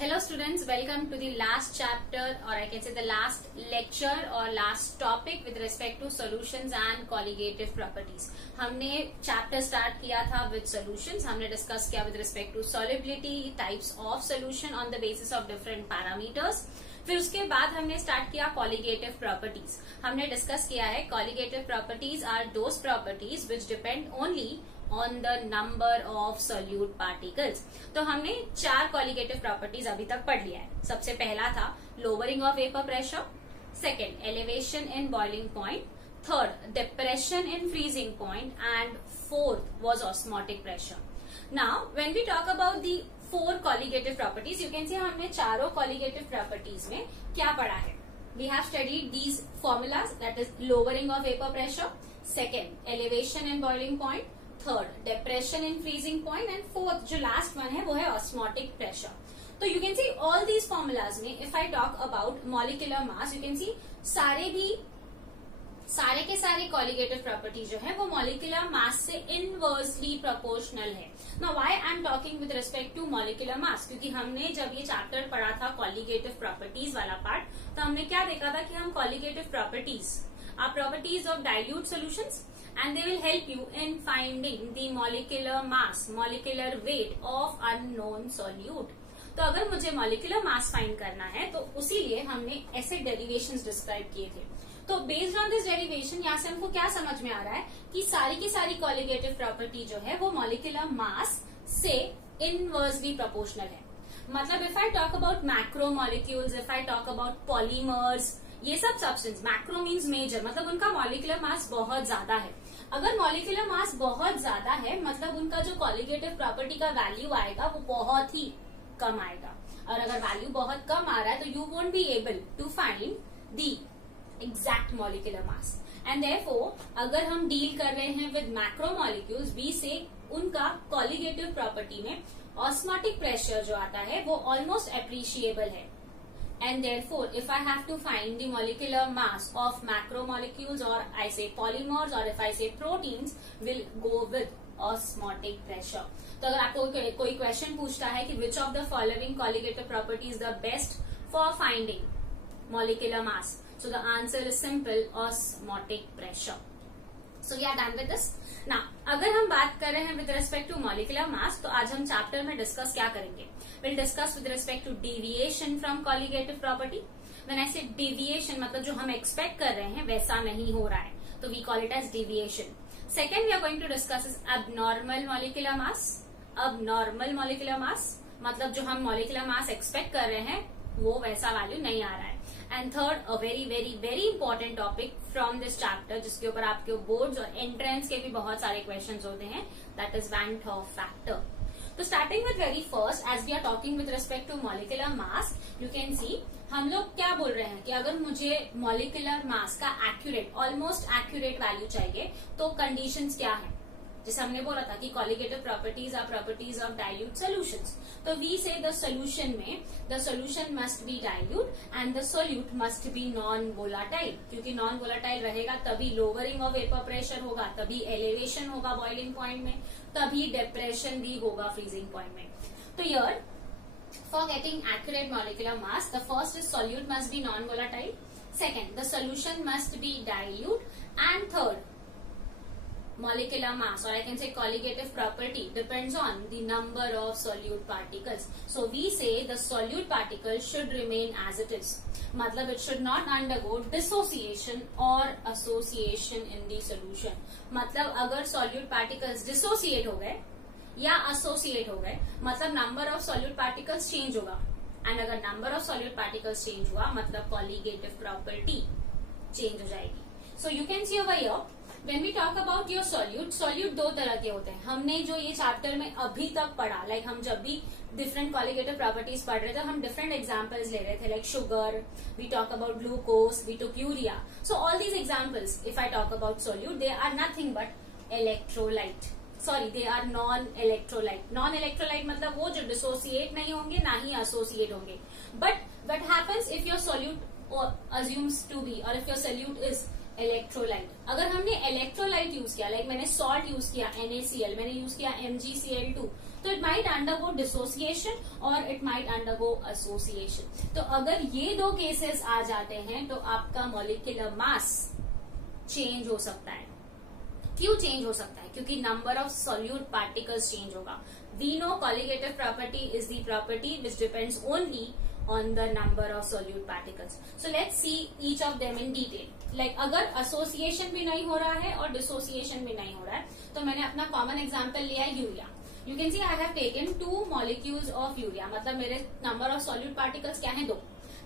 Hello students, welcome to the last chapter or I can say the last lecture or last topic with respect to solutions and colligative properties. हमने chapter start किया था with solutions, हमने discuss किया with respect to solubility, types of solution on the basis of different parameters. फिर उसके बाद हमने start किया colligative properties. हमने डिस्कस किया है colligative properties are those properties which depend only on the number of solute particles. तो हमने 4 colligative properties अभी तक पढ़ लिया है. सबसे पहला था lowering of vapor pressure, second elevation in boiling point, third depression in freezing point, and fourth was osmotic pressure. Now when we talk about the 4 colligative properties, you can see हमने चारों colligative properties में क्या पढ़ा है. We have studied these formulas, that is lowering of vapor pressure, second elevation in boiling point, third depression in freezing point and fourth जो last one है वो है ऑस्मोटिक प्रेशर. तो you can see all these formulas में if I talk about molecular mass, you can see सारे के सारे colligative property जो है वो मॉलिक्यूलर मास से इनवर्सली प्रोपोर्शनल है. Now why I am talking with respect to molecular mass, क्योंकि हमने जब ये चैप्टर पढ़ा था कॉलिगेटिव प्रॉपर्टीज वाला पार्ट, तो हमने क्या देखा था कि हम colligative properties are properties of dilute solutions and they will help you in finding the molecular mass, molecular weight of unknown solute. तो अगर मुझे molecular mass find करना है तो उसी लिए हमने ऐसे derivations describe किए थे. तो based on this derivation यहाँ से हमको क्या समझ में आ रहा है कि सारी की सारी colligative property जो है वो molecular mass से inversely proportional है. मतलब if I talk about macromolecules, if I talk about polymers, ये सब सब्सटेंस, मैक्रो मीन्स मेजर, मतलब उनका मॉलिक्यूलर मास बहुत ज्यादा है. अगर मॉलिक्यूलर मास बहुत ज्यादा है मतलब उनका जो कॉलिगेटिव प्रॉपर्टी का वैल्यू आएगा वो बहुत ही कम आएगा. और अगर वैल्यू बहुत कम आ रहा है तो you won't be able to find the exact molecular mass. And therefore अगर हम डील कर रहे हैं विद मैक्रो मॉलिक्यूल्स, बी से उनका कॉलिगेटिव प्रॉपर्टी में ऑस्मोटिक प्रेशर जो आता है वो ऑलमोस्ट एप्रिशिएबल है. And therefore, if I have to find the molecular mass of macromolecules, or I say polymers, or if I say proteins, will go with osmotic pressure. तो अगर आपको कोई क्वेश्चन पूछता है कि which of the following colligative property is the best for finding molecular mass, so the answer is simple, osmotic pressure. So we are done with this. Now, अगर हम बात कर रहे हैं with respect to molecular mass, तो आज हम chapter में डिस्कस क्या करेंगे? We'll discuss with respect to deviation from colligative property. When I say deviation, मतलब जो हम expect कर रहे हैं वैसा नहीं हो रहा है, तो we call it as deviation. Second, we are going to discuss is abnormal molecular mass. Abnormal molecular mass मतलब जो हम molecular mass expect कर रहे हैं वो वैसा वैल्यू नहीं आ रहा है. And third, a very very very important topic from this chapter, जिसके ऊपर आपके बोर्ड्स और एंट्रेंस के भी बहुत सारे क्वेश्चंस होते हैं, that is van't Hoff factor. तो starting with very first, as we are talking with respect to molecular mass, you can see हम लोग क्या बोल रहे हैं कि अगर मुझे मॉलिक्यूलर मास का एक्यूरेट, ऑलमोस्ट एक्यूरेट वैल्यू चाहिए तो कंडीशंस क्या है. जैसे हमने बोला था कि colligative properties are properties of dilute solutions. तो वी से द सोल्यूशन में the solution must be dilute and the solute must be non volatile, क्योंकि नॉन वोलाटाइल रहेगा तभी लोअरिंग ऑफ वेपर प्रेशर होगा, तभी एलिवेशन होगा बॉइलिंग पॉइंट में, तभी डिप्रेशन भी होगा फ्रीजिंग पॉइंट में. तो here for getting accurate molecular mass, the first is solute must be non volatile, second the solution must be dilute, and third molecular mass, or I can say colligative property, depends on the number of solute particles. So we say the solute particles should remain as it is. मतलब it should not undergo dissociation or association in the solution. मतलब अगर solute particles dissociate हो गए या associate हो गए मतलब number of solute particles change होगा. And अगर number of solute particles change हुआ मतलब colligative property change हो जाएगी. So you can see over here, when we talk about your solute दो तरह के होते हैं. हमने जो ये चैप्टर में अभी तक पढ़ा, लाइक हम जब भी डिफरेंट कॉलिगेटिव प्रॉपर्टीज पढ़ रहे थे हम डिफरेंट एग्जांपल्स ले रहे थे, like sugar, we talk about glucose, we talk urea. So all these examples, if I talk about solute, they are nothing but electrolyte. Sorry, they are non electrolyte. Non electrolyte मतलब वो जो dissociate नहीं होंगे ना ही associate होंगे. But what happens if your solute assumes to be, और if your solute is electrolyte. अगर हमने इलेक्ट्रोलाइट यूज किया, लाइक मैंने सॉल्ट यूज किया NaCl, मैंने यूज किया MgCl2, तो इट माइट अंडरगो डिसोसिएशन और इट माइट अंडरगो एसोसिएशन। तो अगर ये दो केसेस आ जाते हैं तो आपका मॉलिक्यूलर मास चेंज हो सकता है। क्यों चेंज हो सकता है? क्योंकि number of solute particles change होगा। We know colligative property is the property which depends only on the number of solute particles. So let's see each of them in detail. Like अगर association भी नहीं हो रहा है और dissociation भी नहीं हो रहा है, तो मैंने अपना common example लिया है urea. You can see I have taken 2 molecules of urea, मतलब मेरे number of solute particles क्या है? 2।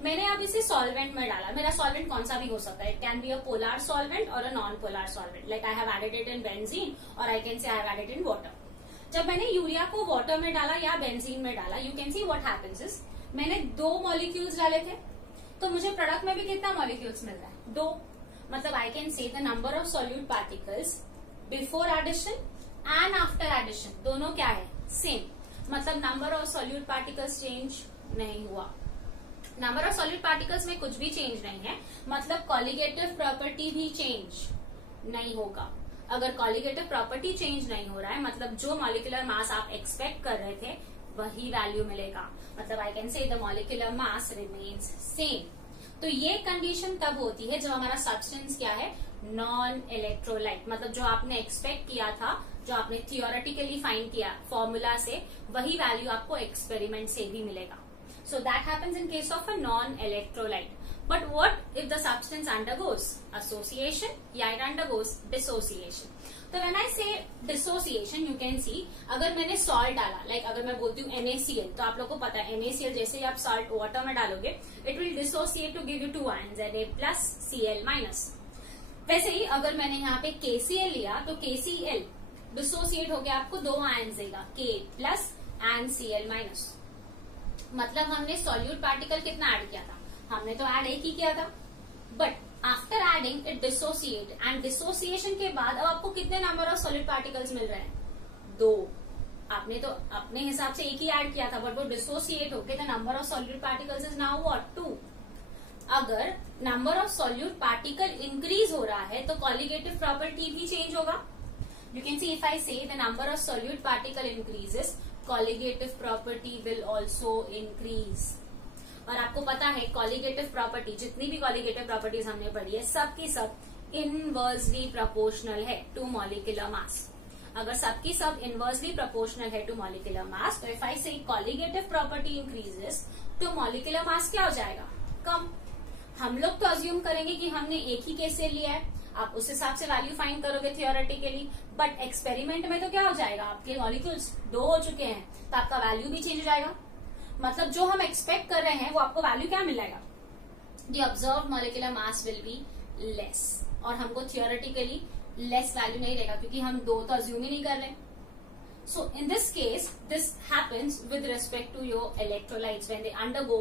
मैंने अब इसे solvent में डाला। मेरा solvent कौन सा भी हो सकता है। It can be a polar solvent or a non-polar solvent. Like I have added it in benzene or I can say I have added in water. जब मैंने यूरिया को वाटर में डाला या बेंजीन में डाला, you can see what happens is मैंने 2 molecules डाले थे, तो मुझे प्रोडक्ट में भी कितना मॉलिक्यूल्स मिल रहा है? 2। मतलब I can say the number of solute particles before addition and after addition दोनों क्या है? सेम। मतलब number of solute particles change नहीं हुआ। नंबर ऑफ सॉल्यूट पार्टिकल्स में कुछ भी चेंज नहीं है, मतलब कॉलिगेटिव प्रॉपर्टी भी चेंज नहीं होगा। अगर कॉलिगेटिव प्रॉपर्टी चेंज नहीं हो रहा है, मतलब जो मॉलिक्यूलर मास आप एक्सपेक्ट कर रहे थे वही वैल्यू मिलेगा। मतलब I can say the molecular mass remains same. तो ये कंडीशन तब होती है जब हमारा सब्सटेंस क्या है? Non electrolyte. मतलब जो आपने एक्सपेक्ट किया था, जो आपने थियोरेटिकली फाइंड किया फॉर्मूला से, वही वैल्यू आपको एक्सपेरिमेंट से भी मिलेगा। So that happens in case of a non electrolyte. But what if the substance undergoes association? Yeah, it undergoes dissociation. तो when I say dissociation, you can see अगर मैंने salt डाला, like अगर मैं बोलती हूँ NaCl, तो आप लोग को पता है NaCl जैसे ही आप salt water में डालोगे, it will dissociate to give you 2 ions, Na plus Cl minus। वैसे ही अगर मैंने यहाँ पे KCl लिया, तो KCl dissociate होके आपको 2 ions देगा, K plus and Cl minus। मतलब हमने solute particle कितना ऐड किया था? हमने तो ऐड एक ही किया था, but after adding it dissociate, and dissociation के बाद अब आपको कितने नंबर ऑफ सॉलिड पार्टिकल्स मिल रहे हैं? 2। आपने तो अपने हिसाब से एक ही ऐड किया था, बट वो डिसोसिएट होके the number of solid particles is now what? 2। अगर number of solute particle increase हो रहा है तो कॉलिगेटिव प्रॉपर्टी भी चेंज होगा। You can see if I say the number of solute particle increases, colligative property will also increase. और आपको पता है कॉलिगेटिव प्रॉपर्टी, जितनी भी कॉलिगेटिव प्रॉपर्टीज हमने पढ़ी है, सब की सब इनवर्सली प्रोपोर्शनल है टू मॉलिक्यूलर मास। अगर सबकी सब इनवर्सली प्रोपोर्शनल है टू मॉलिक्यूलर मास, तो इफ आई से कॉलिगेटिव प्रॉपर्टी इंक्रीजेस तो मॉलिक्यूलर मास क्या हो जाएगा? कम। हम लोग तो अज्यूम करेंगे कि हमने एक ही केस से लिया है, आप उस हिसाब से वैल्यू फाइंड करोगे थियोरेटिकली, बट एक्सपेरिमेंट में तो क्या हो जाएगा? आपके मॉलिक्यूल्स 2 हो चुके हैं, तो आपका वैल्यू भी चेंज हो जाएगा। मतलब जो हम एक्सपेक्ट कर रहे हैं वो आपको वैल्यू क्या मिलेगा? The observed molecular mass will be less, और हमको थियोरेटिकली लेस वैल्यू नहीं देगा क्योंकि हम 2 तो अज्यूम ही नहीं कर रहे। So in this case this happens with respect to your electrolytes when they undergo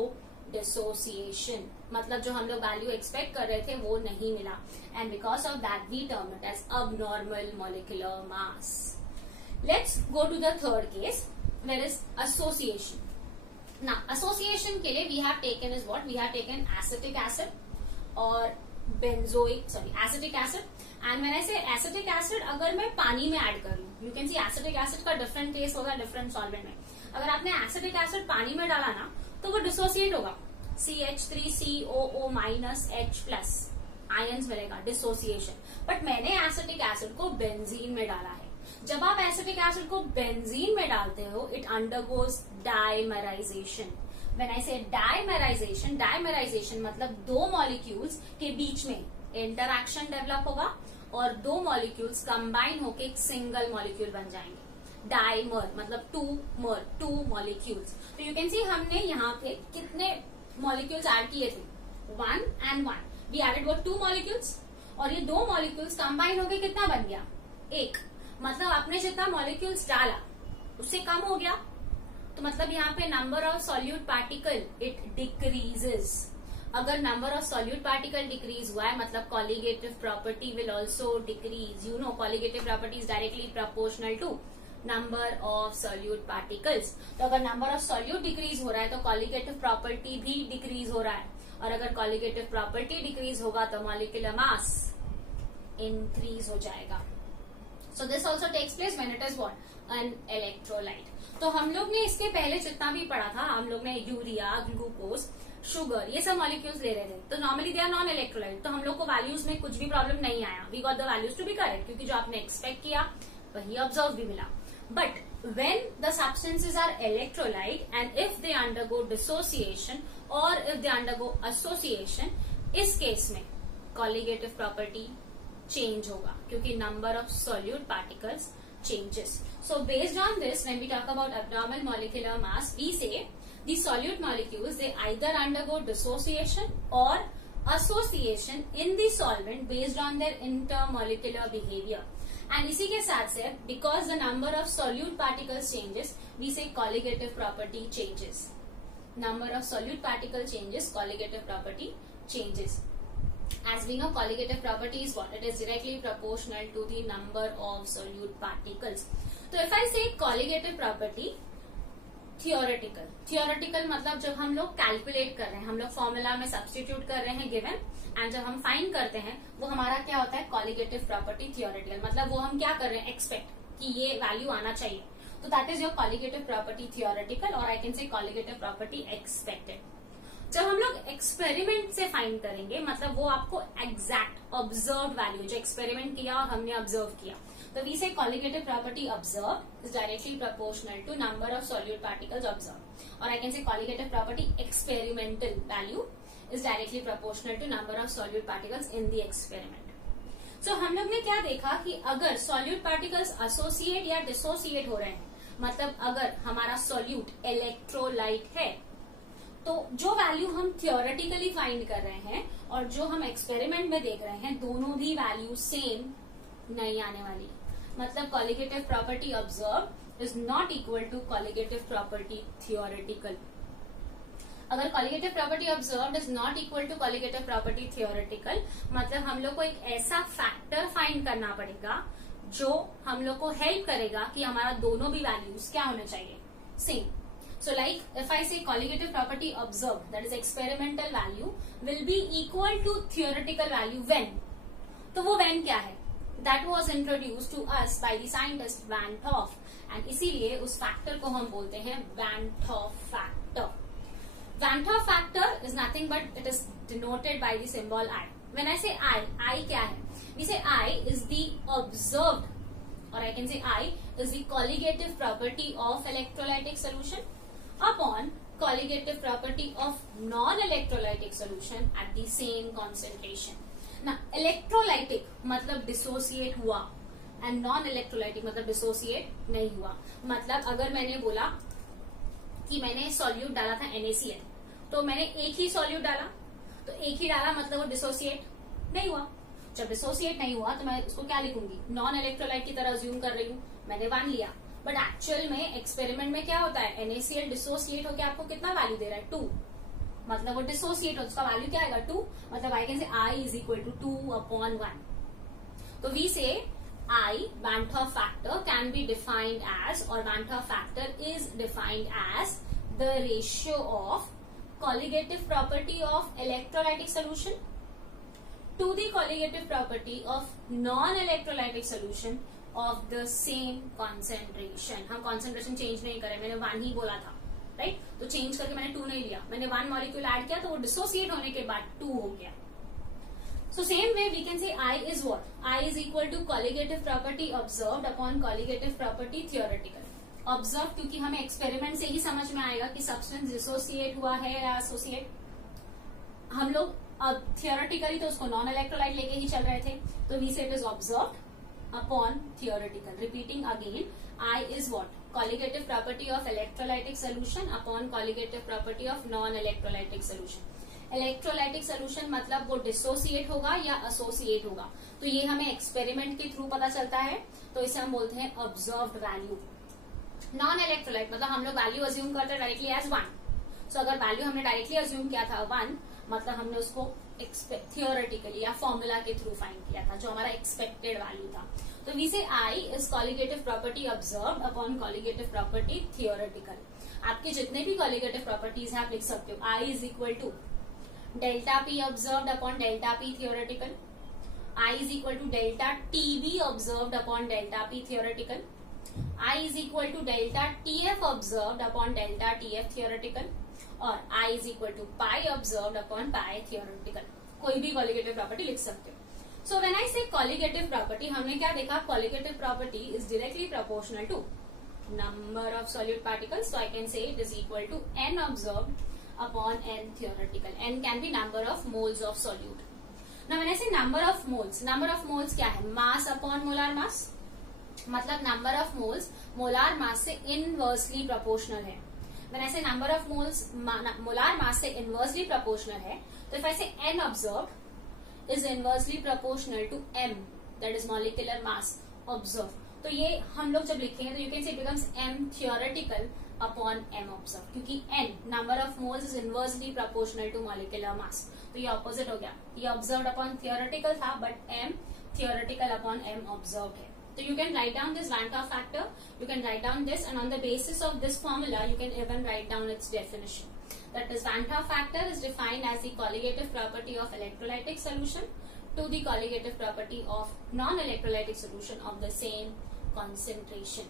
dissociation. मतलब जो हम लोग वैल्यू एक्सपेक्ट कर रहे थे वो नहीं मिला, and because of that we term it as abnormal molecular mass. Let's go to the third case, where is association. Now, association के लिए we have taken is what? We have taken acetic acid और acetic acid, and when I say acetic acid, अगर मैं पानी में add कर लूं, you can see acetic acid का different case होगा different solvent में। अगर आपने acetic acid पानी में डाला ना, तो वो डिसोसिएट होगा, CH3COO minus H plus ions मिलेगा, डिसोसिएशन। बट मैंने acetic acid को बेंजीन में डाला है। जब आप एसिटिक एसिड को बेंजीन में डालते हो, it undergoes dimerisation. When I से डाइमराइजेशन, डाइमराइजेशन मतलब 2 मॉलिक्यूल्स के बीच में इंटरैक्शन डेवलप होगा और 2 मॉलिक्यूल्स कंबाइन होके एक सिंगल मॉलिक्यूल बन जाएंगे। डाइमर मतलब 2 मॉलिक्यूल्स। तो यू कैन सी हमने यहाँ पे कितने मॉलिक्यूल्स ऐड किए थे? 1 and 1। वी एडेड वो 2 मॉलिक्यूल्स, और ये 2 मॉलिक्यूल्स कंबाइन होके कितना बन गया? 1। मतलब आपने जितना मॉलिक्यूल्स डाला उससे कम हो गया, तो मतलब यहाँ पे number of solute particle it decreases. अगर number of solute particle decrease हुआ है, मतलब colligative property will also decrease. You know colligative property is directly proportional to number of solute particles. तो अगर नंबर ऑफ सॉल्यूट डिक्रीज हो रहा है तो कॉलिगेटिव प्रॉपर्टी भी डिक्रीज हो रहा है, और अगर कॉलिगेटिव प्रॉपर्टी डिक्रीज होगा तो मॉलिक्यूलर मास इंक्रीज हो जाएगा। So this also takes place when it is what? An electrolyte. तो हम लोग ने इसके पहले जितना भी पढ़ा था, हम लोग ने यूरिया, ग्लूकोज, शुगर, ये सब मॉलिक्यूल्स ले रहे थे। तो normally they are non electrolyte, तो हम लोग को वैल्यूज में कुछ भी प्रॉब्लम नहीं आया। We got the values to be correct, क्योंकि जो आपने एक्सपेक्ट किया वही ऑब्जर्व भी मिला। But when the substances are electrolyte and if they undergo dissociation or if they undergo association, इस केस में colligative property change होगा, क्योंकि number of solute particles changes. So based on this, when we talk about abnormal molecular mass, we say the solute molecules, they either undergo dissociation or association in the solvent based on their intermolecular behavior. And इसी के साथ से because the number of solute particles changes, we say colligative property changes. Number of solute particle changes, colligative property changes. As we know, colligative property is what? It is directly proportional to the number of solute particles. So if I say colligative property, theoretical मतलब जब हम लोग calculate कर रहे हैं, हम लोग formula में सब्स्टिट्यूट कर रहे हैं गिवन, एंड जब हम फाइंड करते हैं वो हमारा क्या होता है, कॉलिगेटिव प्रॉपर्टी थियोरेटिकल। मतलब वो हम क्या कर रहे हैं, एक्सपेक्ट कि ये वैल्यू आना चाहिए, तो that is your colligative property theoretical, और I can say colligative property expected. जब हम लोग एक्सपेरिमेंट से फाइंड करेंगे, मतलब वो आपको एग्जैक्ट ऑब्जर्व वैल्यू जो एक्सपेरिमेंट किया और हमने ऑब्जर्व किया, तो we say colligative property observed is directly proportional to number of solute particles observed, or I can say colligative property experimental value is directly proportional to number of solute particles in the experiment. So हम लोग ने क्या देखा कि अगर solute particles associate या dissociate हो रहे हैं, मतलब अगर हमारा solute electrolyte है, तो जो वैल्यू हम थियोरेटिकली फाइंड कर रहे हैं और जो हम एक्सपेरिमेंट में देख रहे हैं, दोनों भी वैल्यू सेम नहीं आने वाली। मतलब colligative property observe is not equal to colligative property theoretical. अगर colligative property observed is not equal to colligative property theoretical, मतलब हम लोग को एक ऐसा फैक्टर फाइंड करना पड़ेगा जो हम लोग को हेल्प करेगा कि हमारा दोनों भी वैल्यूज क्या होने चाहिए, same. So like if I say colligative property observed, that is experimental value, will be equal to theoretical value when? तो वो when क्या है? That was introduced to us by the scientist Van 't Hoff, and इसीलिए उस factor को हम बोलते हैं Van 't Hoff factor. Van 't Hoff factor is nothing but it is denoted by the symbol I. When I say I क्या है? We say I is the observed, or I can say I is the colligative property of electrolytic solution upon colligative property of non-electrolytic solution at the same concentration. Now, electrolytic मतलब dissociate हुआ and non-electrolytic मतलब dissociate नहीं हुआ। मतलब अगर मैंने बोला कि मैंने solute डाला था NaCl, तो मैंने एक ही solute डाला, तो एक ही डाला मतलब वो dissociate नहीं हुआ। जब dissociate नहीं हुआ तो मैं उसको क्या लिखूंगी, non-electrolyte की तरह assume कर रही हूँ, मैंने 1 लिया। बट एक्चुअल में एक्सपेरिमेंट में क्या होता है, NaCl डिसोसिएट होकर आपको कितना वैल्यू दे रहा है, 2, मतलब वो डिसोसिएट हो, उसका वैल्यू क्या आएगा, 2, मतलब I can say I is equal to 2/1। तो वी से I, Van 't Hoff factor can be defined as, or Van 't Hoff factor is defined as the ratio of colligative property of electrolytic solution to the colligative property of non-electrolytic solution of the same concentration। हम concentration change नहीं करें, मैंने 1 ही बोला था, right? तो change करके मैंने 2 नहीं लिया, मैंने 1 मॉलिक्यूल ऐड किया तो वो डिसोसिएट होने के बाद 2 हो गया। So same way we can say I is what? I is equal to colligative property observed upon colligative property theoretical. Observed क्योंकि हमें एक्सपेरिमेंट से ही समझ में आएगा कि सब्सटेंस डिसोसिएट हुआ है या एसोसिएट। हम लोग अब थियोरेटिकली तो उसको नॉन इलेक्ट्रोलाइट लेके ही चल रहे थे, तो वी से it is observed upon theoretical. Repeating again, I is what? Colligative property of electrolytic solution upon colligative property of non-electrolytic solution. Electrolytic solution मतलब वो dissociate होगा या associate होगा, तो ये हमें एक्सपेरिमेंट के थ्रू पता चलता है, तो इसे हम बोलते हैं observed value. Non-electrolyte मतलब हम लोग वैल्यू अज्यूम करते हैं डायरेक्टली एज 1. सो अगर वैल्यू हमने डायरेक्टली अज्यूम किया था 1, मतलब हमने उसको थियोरेटिकली या फॉर्मूला के थ्रू फाइंड किया था, जो हमारा एक्सपेक्टेड वैल्यू था। तो वी से I is colligative property observed upon colligative property theoretical. आपके जितने भी कॉलिगेटिव प्रॉपर्टीज हैं आप लिख सकते हो। I is equal to delta P observed upon delta P theoretical. I is equal to delta TB observed upon delta P theoretical. I is equal to delta TF observed upon delta TF theoretical और I is equal to pi observed upon pi theoretical. कोई भी colligative property लिख सकते हो. So when I से colligative property, हमने क्या देखा, colligative property is directly proportional to number of solute particles. So I can say it is equal to n observed upon n theoretical. n can be number of moles of solute. Now when I say number of moles क्या है, mass upon molar mass. मतलब number of moles molar mass से inversely proportional है. When I say number of moles molar mass से inversely proportional है, तो if I say n observe is inversely proportional to m, that is molecular mass observe. तो ये हम लोग जब लिखेंगे तो you can say it becomes m theoretical upon m observe, क्योंकि n number of moles is inversely proportional to molecular mass. तो ये ऑपोजिट हो गया, ये ऑब्जर्व अपॉन थियोरेटिकल था but m theoretical upon m observe है. So you can write down this Van 't Hoff factor, you can write down this, and on the basis of this formula you can even write down its definition. That is, Van 't Hoff factor is defined as the colligative property of electrolytic solution to the colligative property of non-electrolytic solution of the same concentration.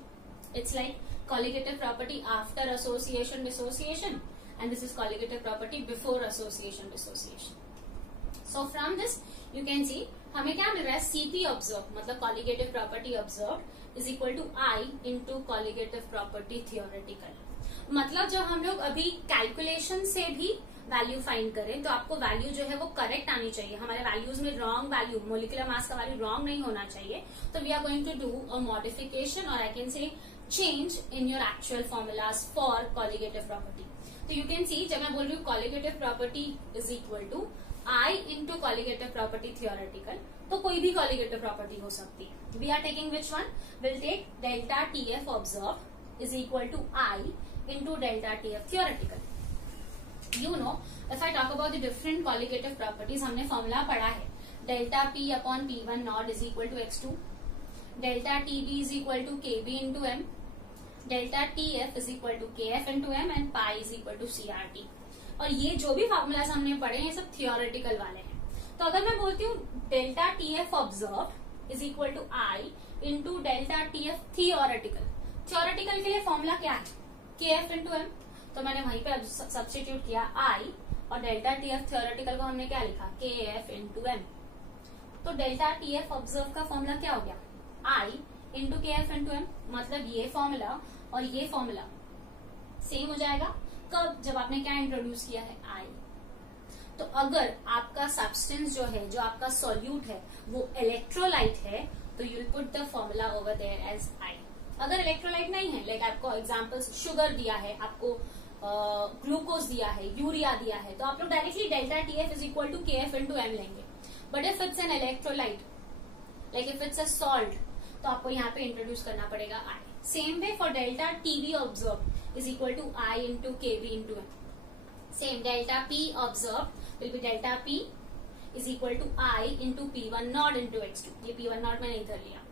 It's like colligative property after association dissociation, and this is colligative property before association dissociation. So from this you can see हमें क्या मिल रहा है, Cp observe मतलब colligative property observe is equal to I into colligative property theoretical. मतलब जब हम लोग अभी कैलकुलेशन से भी वैल्यू फाइंड करें तो आपको वैल्यू जो है वो करेक्ट आनी चाहिए. हमारे वैल्यूज में रॉन्ग वैल्यू, मोलिकुलर मास का वैल्यू रॉन्ग नहीं होना चाहिए. तो we are going to do a modification और I can say change in your actual formulas for colligative property. तो यू कैन सी जब मैं बोल रही हूँ colligative property is equal to I into colligative property theoretical, तो कोई भी कॉलिगेटिव प्रॉपर्टी हो सकती है. We are taking which one, will take delta TF observe is equal to I into delta TF theoretical. You know if I talk about the different colligative properties, हमने formula पढ़ा है delta P upon P1 nought is equal to x2, delta TB is equal to KB into M, delta TF is equal to KF into M and pi is equal to CRT. और ये जो भी formulas हमने पढ़े हैं सब theoretical वाले हैं. तो अगर मैं बोलती हूँ delta TF observe is equal to I into delta TF theoretical, theoretical के लिए फॉर्मूला क्या है, KF इंटू M. तो मैंने वहीं पे सब्स्टिट्यूट किया I और डेल्टा TF थियोरेटिकल को हमने क्या लिखा, KF इंटू M. तो डेल्टा TF ऑब्जर्व का फॉर्मूला क्या हो गया, I into KF into M. मतलब ये फॉर्मूला और ये फॉर्मूला सेम हो जाएगा. कब, जब आपने क्या इंट्रोड्यूस किया है, I. तो अगर आपका सब्सटेंस जो है, जो आपका सॉल्यूट है वो इलेक्ट्रोलाइट है, तो you will put the formula over there as I. अगर इलेक्ट्रोलाइट नहीं है, लाइक आपको एग्जांपल्स शुगर दिया है, आपको ग्लूकोज दिया है, यूरिया दिया है, तो आप लोग directly delta TF is equal to KF into M लेंगे. But if it's an electrolyte, like if it's a salt, तो आपको यहाँ पे इंट्रोड्यूस करना पड़ेगा I. Same way for delta TB observe is equal to I into KB into M. Same delta P observed will be delta P is equal to I into P1 naught into X2. ये P1 naught मैंने इधर लिया.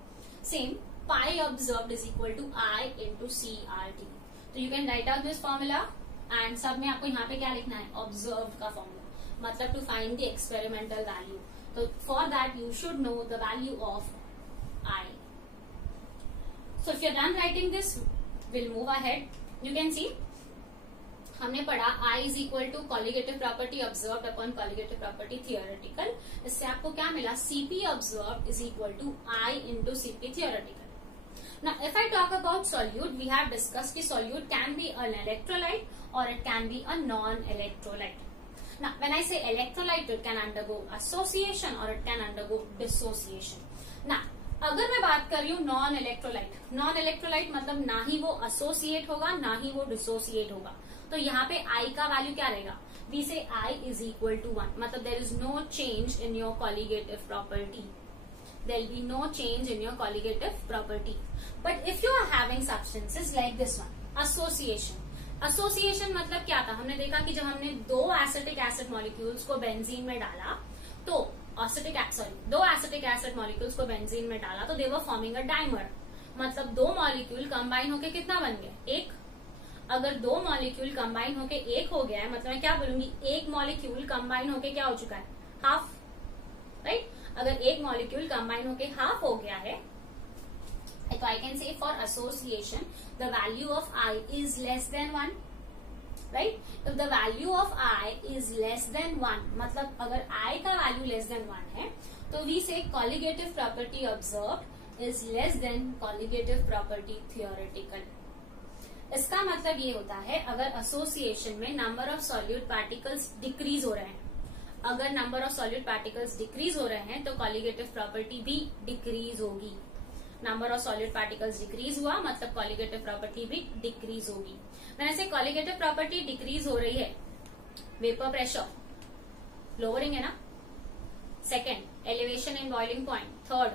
Same pi observed is equal to I into CRT. तो you can write out this formula and सब में आपको यहाँ पे क्या लिखना है, observed का formula. मतलब to find the experimental value. तो for that you should know the value of I. So if you're done writing this, we'll move ahead. You can see हमने पढ़ा I is equal to colligative property observed upon colligative property theoretical. इससे आपको क्या मिला, Cp observed is equal to I into Cp theoretical. Now if I talk about solute, we have discussed कि solute can be an electrolyte or it can be a non-electrolyte. Now when I say electrolyte, it can undergo association or it can undergo dissociation. Now अगर मैं बात कर रही हूँ non electrolyte, non electrolyte मतलब ना ही वो एसोसिएट होगा ना ही वो डिसोसिएट होगा. तो यहाँ पे I का वैल्यू क्या रहेगा, वी से I इज इक्वल टू 1. मतलब there is no change in your colligative property, there will be no change in your colligative property. But if you are having substances like this one, association. Association मतलब क्या था, हमने देखा कि जब हमने दो एसिटिक एसिड मॉलिक्यूल्स को बेंजीन में डाला, तो दो एसिटिक एसिड मॉलिक्यूल्स को बेंजीन में डाला तो दे वर फॉर्मिंग अ डाइमर. मतलब दो मॉलिक्यूल कंबाइन होके कितना बन गया, एक. अगर दो मॉलिक्यूल कंबाइन होके एक हो गया है, मतलब मैं क्या बोलूंगी, एक मॉलिक्यूल कंबाइन होके क्या हो चुका है, हाफ. राइट. अगर एक मॉलिक्यूल कंबाइन होके हाफ हो गया है So I can say for association, the value of I is less than 1. Right? If the value of I is less than 1, मतलब अगर I का value less than 1 है, तो we say colligative property observed is less than colligative property theoretical. इसका मतलब ये होता है, अगर association में number of solute particles decrease हो रहे हैं, अगर number of solute particles decrease हो रहे हैं, तो colligative property भी decrease होगी. Number of solid particles decrease हुआ मतलब कॉलिगेटिव प्रॉपर्टी भी डिक्रीज होगी. मैंने से कॉलिगेटिव प्रॉपर्टी डिक्रीज हो रही है, वेपर प्रेशर लोअरिंग है ना. Second, elevation in boiling point. Third,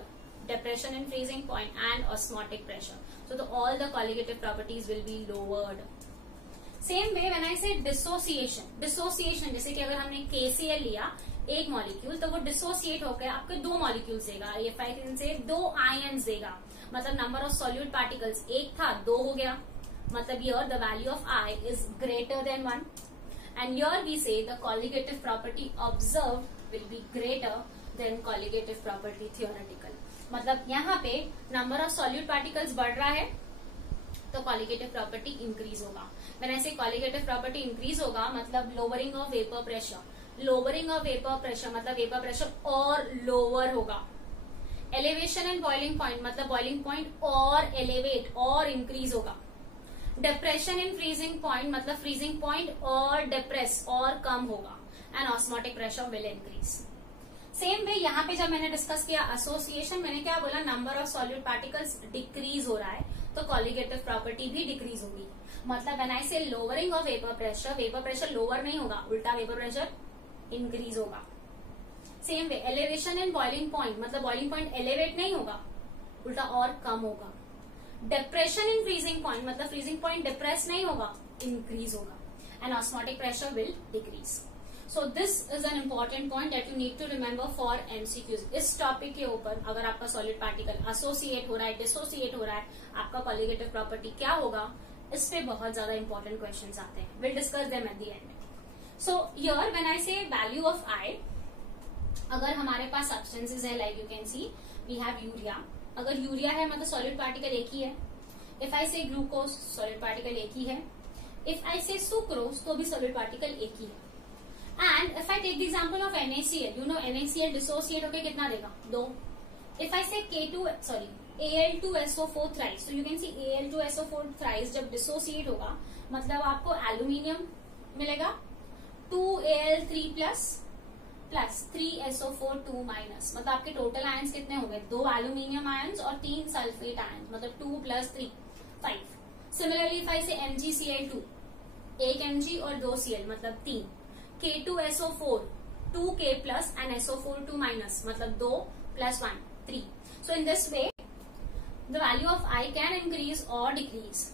depression in freezing point and osmotic pressure. So all the colligative properties will be lowered. Same way when I से dissociation जैसे कि अगर हमने KCl लिया एक मॉलिक्यूल, तो वो डिसोसिएट होकर आपके 2 मॉलिक्यूल्स देगा. ये फाइव से 2 आयन्स देगा, मतलब नंबर ऑफ सॉल्यूट पार्टिकल्स एक था 2 हो गया, मतलब here the value of I is greater than 1 and here we say the colligative property observed will be greater than colligative property theoretical. मतलब यहाँ पे नंबर ऑफ सॉल्यूट पार्टिकल्स बढ़ रहा है तो कॉलिगेटिव प्रॉपर्टी इंक्रीज होगा. व्हेन आई से colligative property increase होगा मतलब lowering of vapour pressure. Lowering of vapour pressure मतलब वेपर प्रेशर और लोअर होगा. एलिवेशन एंड बॉइलिंग पॉइंट मतलब बॉइलिंग पॉइंट और एलिवेट और इंक्रीज होगा. डिप्रेशन इन फ्रीजिंग पॉइंट मतलब फ्रीजिंग पॉइंट और डिप्रेस और कम होगा. And osmotic pressure will increase. Same way यहाँ पे जब मैंने डिस्कस किया एसोसिएशन, मैंने क्या बोला, number of solute particles decrease हो रहा है तो कॉलिगेटिव प्रॉपर्टी भी डिक्रीज होगी. मतलब when I say lowering of vapour pressure lower नहीं होगा, उल्टा वेपर प्रेशर इंक्रीज होगा. Same way elevation and boiling point मतलब बॉइलिंग पॉइंट एलिवेट नहीं होगा, उल्टा और कम होगा. डिप्रेशन इन फ्रीजिंग पॉइंट मतलब फ्रीजिंग पॉइंट डिप्रेस नहीं होगा, इंक्रीज होगा. And osmotic pressure will decrease. So this is an important point that you need to remember for MCQs. इस टॉपिक के ऊपर अगर आपका सॉलिड पार्टिकल एसोसिएट हो रहा है, डिसोसिएट हो रहा है, आपका कॉलिगेटिव प्रॉपर्टी क्या होगा, इस पे बहुत ज्यादा इंपॉर्टेंट क्वेश्चंस आते हैं. Will discuss them at the end. So here when I say value of I, अगर हमारे पास substances है like you can see we have urea. अगर यूरिया है मतलब solid particle एक ही है. If I say glucose, solid particle एक ही है. If I say sucrose, तो भी solid particle एक ही है. And if I take the example of NaCl, you know NaCl dissociate होके कितना देगा, 2. If I say Al2SO4 thrice, so you can see Al2SO4 thrice जब dissociate होगा मतलब आपको aluminium मिलेगा 2Al3 प्लस 3SO4 2 माइनस, मतलब आपके टोटल आयंस कितने हो गए, 2 एल्यूमिनियम आयंस और 3 सल्फेट आयंस, मतलब 2 + 3 5. सिमिलरली इफ आई से MgCl2 1 Mg और 2 Cl मतलब 3. K2SO4 2K plus and SO4 2 minus मतलब 2 + 1 3. सो in this way the value of I can increase और डिक्रीज.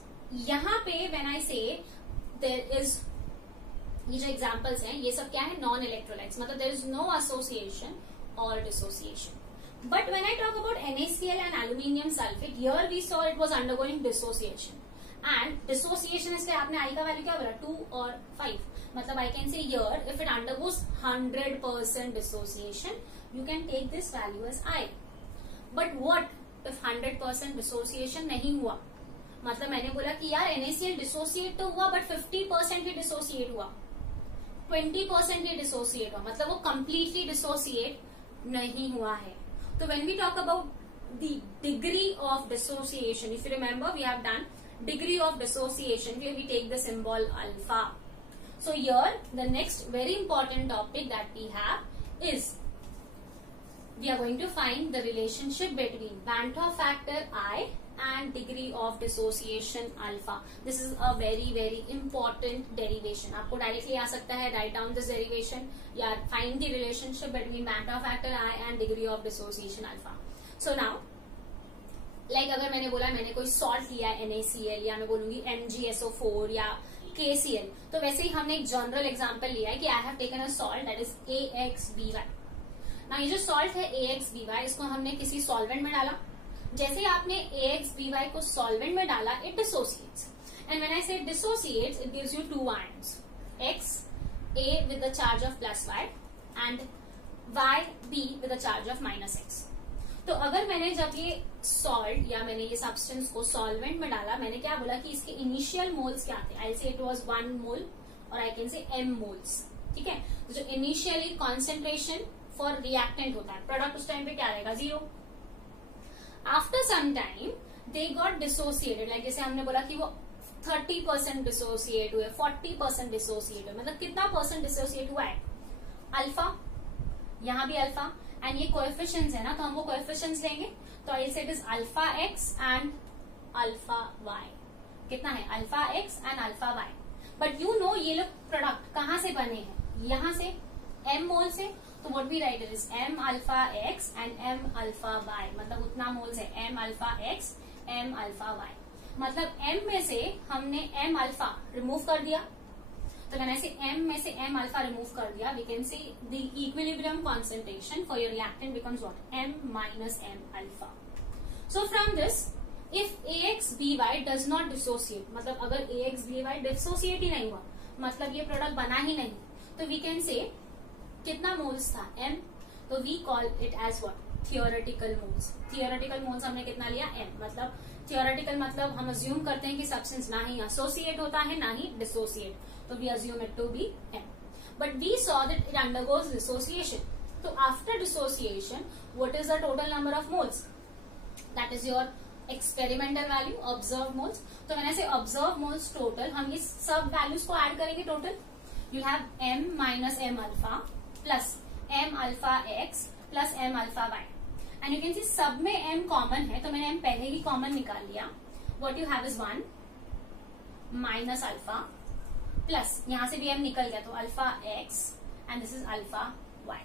यहाँ पे व्हेन आई से देयर इज, ये जो एग्जाम्पल्स हैं ये सब क्या है, नॉन इलेक्ट्रोलाइट्स, मतलब देयर इज नो एसोसिएशन और dissociation. But when I talk about NaCl and aluminium sulphate, here we saw it was undergoing dissociation. And dissociation इसलिए आपने I का वैल्यू क्या बोला, 2 और 5, मतलब I can say here if it undergoes 100% dissociation you can take this value as I. But what if 100% dissociation नहीं हुआ, मतलब मैंने बोला कि यार NaCl डिसोसिएट तो हुआ बट 50% ही डिसोसिएट हुआ, 20% ही डिसोसिएट हुआ, मतलब वो कंप्लीटली डिसोसिएट नहीं हुआ है. तो when we talk about the degree of dissociation, if you remember we have done degree of dissociation, here we take the symbol alpha. So here the next very important topic that we have is we are going to find the relationship between Bantoff factor I and degree of dissociation alpha. This is a very important derivation. आपको directly आ सकता है, write down this derivation या find the relationship between Bantoff factor I and degree of dissociation alpha. So now like अगर मैंने बोला मैंने कोई salt लिया NaCl या मैं बोलूंगी MgSO4 या KCl, तो वैसे ही हमने एक जनरल एग्जांपल लिया है कि I have taken a salt that is AXBY. ना ये जो सॉल्ट है AXBY, इसको हमने किसी सॉल्वेंट में डाला. जैसे ही आपने AXBY को सॉल्वेंट में डाला, it dissociates. And when I say dissociates, it gives you 2 ions, X A with the charge of +Y and Y B with the charge of -X. तो अगर मैंने जब ये सॉल्ट या मैंने ये सब्सटेंस को सॉल्वेंट में डाला, मैंने क्या बोला कि इसके इनिशियल मोल्स क्या थे, आई से इट वाज 1 मोल और आई कैन से m मोल्स, ठीक है। तो जो इनिशियली कॉन्सेंट्रेशन फॉर रिएक्टेंट होता है, प्रोडक्ट उस टाइम पे क्या रहेगा, 0। After some time they got dissociated, like जैसे हमने बोला कि वो 30% डिसोसिएट हुए, 40% डिसोसिएट हुए, मतलब कितना परसेंट डिसोसिएट हुआ है, अल्फा, यहाँ भी अल्फा, एंड ये कोएफिशिएंट्स है ना, तो हम वो कोएफिशिएंट्स लेंगे, तो I say it is alpha x and alpha y, कितना है, alpha x and alpha y. But you know ये लोग प्रोडक्ट कहाँ से बने हैं, यहाँ से m मोल से, तो what we write is m alpha x and m alpha y, मतलब उतना मोल्स है, m alpha x m alpha y, मतलब m में से हमने m अल्फा रिमूव कर दिया, तो मैंने ऐसे m में से m अल्फा रिमूव कर दिया, we can see the equilibrium concentration for your reactant becomes what, m minus m alpha. So from this if AX/BY does not dissociate, मतलब अगर AX/BY डिसोसिएट ही नहीं हुआ, मतलब ये प्रोडक्ट बना ही नहीं, तो वी कैन से कितना मोल्स था, m, तो we call it as what, theoretical moles. Theoretical moles हमने कितना लिया, m, मतलब थियोरेटिकल मतलब हम अज्यूम करते हैं कि सब्सटेंस ना ही एसोसिएट होता है ना ही डिसोसिएट, तो we assume it to be m, but we saw that it undergoes dissociation. तो after dissociation what is the total number of moles, that is your experimental value, observe moles. तो मैंने से observe moles total, हम इस सब values को add करेंगे total, you have m minus m alpha plus m alpha x plus m alpha y, and you can सी सब में m कॉमन है, तो मैंने m पहले ही कॉमन निकाल लिया, what you have is 1 minus alpha plus यहां से भी m निकल गया, तो alpha x and this is alpha y,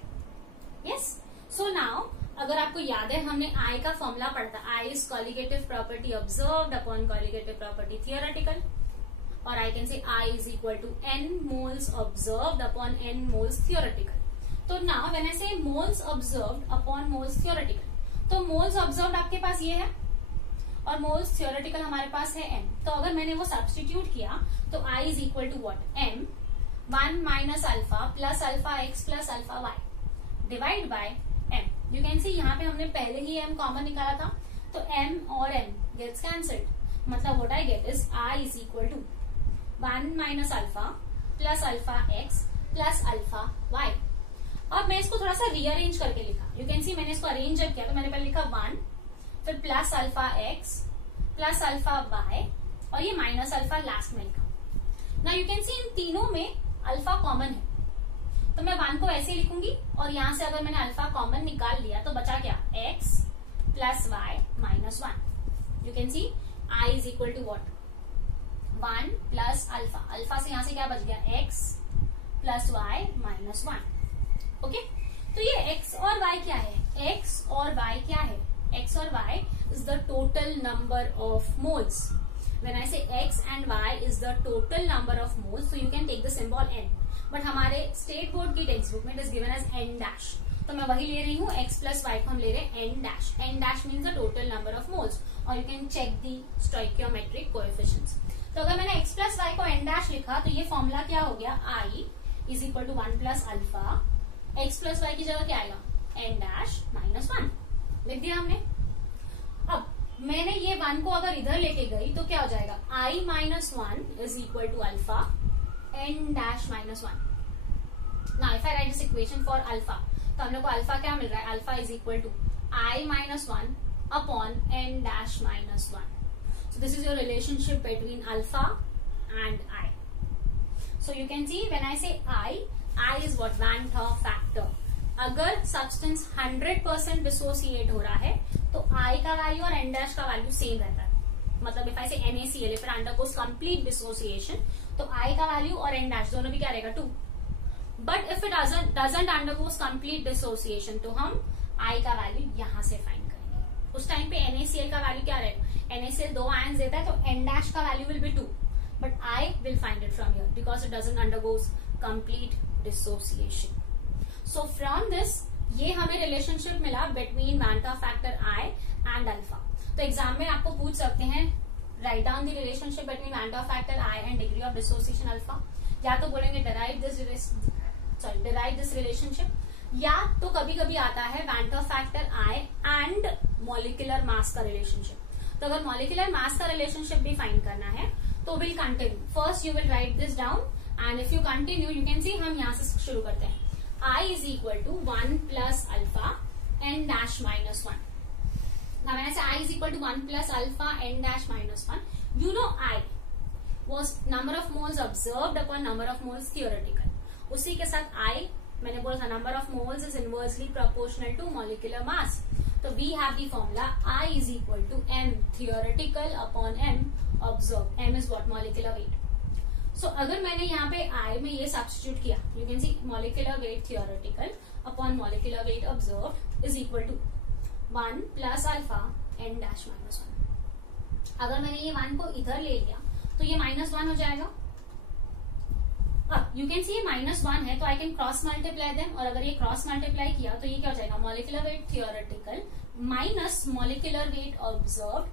yes. So now अगर आपको याद है हमने I का फॉर्मूला पढ़ता, I is colligative property observed upon colligative property theoretical, और I can say I is equal to n moles observed upon n moles theoretical. तो now when I say moles observed upon moles theoretical, तो moles observed आपके पास ये है और moles theoretical हमारे पास है m, तो अगर मैंने वो सब्स्टिट्यूट किया तो I is equal to what, m 1 minus alpha plus alpha x plus alpha y divide by m। You can see यहाँ पे हमने पहले ही m कॉमन निकाला था, तो m और m गेट्स कैंसल्ड, मतलब what I get is I is equal to 1 minus alpha plus alpha x plus alpha y. अब मैं इसको थोड़ा सा रीअरेंज करके लिखा, यू कैन सी मैंने इसको अरेंज जब किया तो मैंने पहले लिखा 1, फिर plus alpha x plus alpha y, और ये माइनस अल्फा लास्ट में लिखा। ना यू कैन सी इन तीनों में अल्फा कॉमन है, तो मैं 1 को ऐसे लिखूंगी, और यहां से अगर मैंने अल्फा कॉमन निकाल लिया तो बचा क्या, x plus y minus 1। You can see I is equal to what, 1 plus alpha, alpha से यहां से क्या बच गया, x plus y minus 1। Okay, तो ये x और y क्या है, x और y क्या है, x और y is the total number of moles. When I say x and y is the total number of moles, so you can take the symbol n. But हमारे state board की text book में it is given as n dash, तो मैं वही ले रही हूँ, x plus y को हम ले रहे हैं n dash. n dash means the total number of moles, और you can check the stoichiometric coefficients. तो अगर मैंने x प्लस वाई को n डैश लिखा तो ये फॉर्मूला क्या हो गया, I is equal to 1 plus alpha, x plus y की जगह क्या आएगा, n डैश माइनस 1 लिख दिया हमने। अब मैंने ये 1 को अगर इधर लेके गई तो क्या हो जाएगा, I minus 1 is equal to alpha n dash minus 1। Now if I write this equation for alpha, तो हम लोग को अल्फा क्या मिल रहा है, alpha is equal to I minus 1 upon n dash minus 1। So this is your relationship between alpha and I. So you can see when I say I is what, Van 't Hoff factor। अगर substance 100% dissociate हो रहा है तो I का value और n dash का value same रहता है, मतलब इफ आई से NaCl if it undergoes complete dissociation, तो I का वैल्यू और n डैश दोनों भी क्या रहेगा, 2। But if it doesn't undergoes complete dissociation, तो हम I का वैल्यू यहां से फाइंड करेंगे। उस टाइम पे NaCl का वैल्यू क्या रहेगा, NaCl 2 आयंस देता है, तो n डैश का value will be 2, but I will find it from here because it doesn't undergoes complete dissociation. So from this ये हमें रिलेशनशिप मिला between van't Hoff factor I and alpha. तो exam में आपको पूछ सकते हैं, write down the relationship between van't Hoff factor I and degree of dissociation alpha, या तो बोलेंगे डिराइव दिस रिलेशनशिप, या तो कभी कभी आता है van't Hoff factor I and molecular mass का रिलेशनशिप। तो अगर मॉलिक्यूलर मास का रिलेशनशिप भी फाइंड करना है तो will continue. First you will write this down and if you continue you can see हम यहां से शुरू करते हैं। I is equal to 1 plus alpha n dash minus 1. Now when I say I is equal to 1 plus alpha n dash minus 1, you know I was number of moles observed upon number of moles theoretical. उसी के साथ I मैंने बोला था number of moles is inversely proportional to molecular mass. तो we have the formula I is equal to m theoretical upon m observed. M is what? Molecular weight. So, अगर मैंने यहाँ पे I में ये सब्स्टिट्यूट किया, you can see molecular weight theoretical upon molecular weight observed is equal to 1 plus alpha n dash minus 1। अगर मैंने ये 1 को इधर ले लिया तो ये -1 हो जाएगा। अब यू कैन सी ये -1 है तो I can cross multiply them, और अगर ये क्रॉस मल्टीप्लाई किया तो ये क्या हो जाएगा? Molecular weight theoretical minus molecular weight observed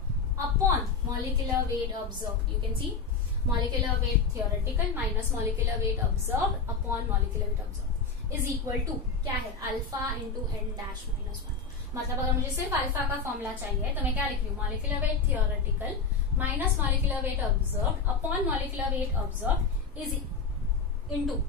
upon molecular weight observed. You can C molecular weight theoretical minus molecular weight observed upon molecular weight observed is equal to क्या है? Alpha into n dash minus 1। मतलब अगर मुझे सिर्फ alpha का formula चाहिए तो मैं क्या लिख रही हूँ? Molecular weight theoretical minus molecular weight observed upon molecular weight observed is into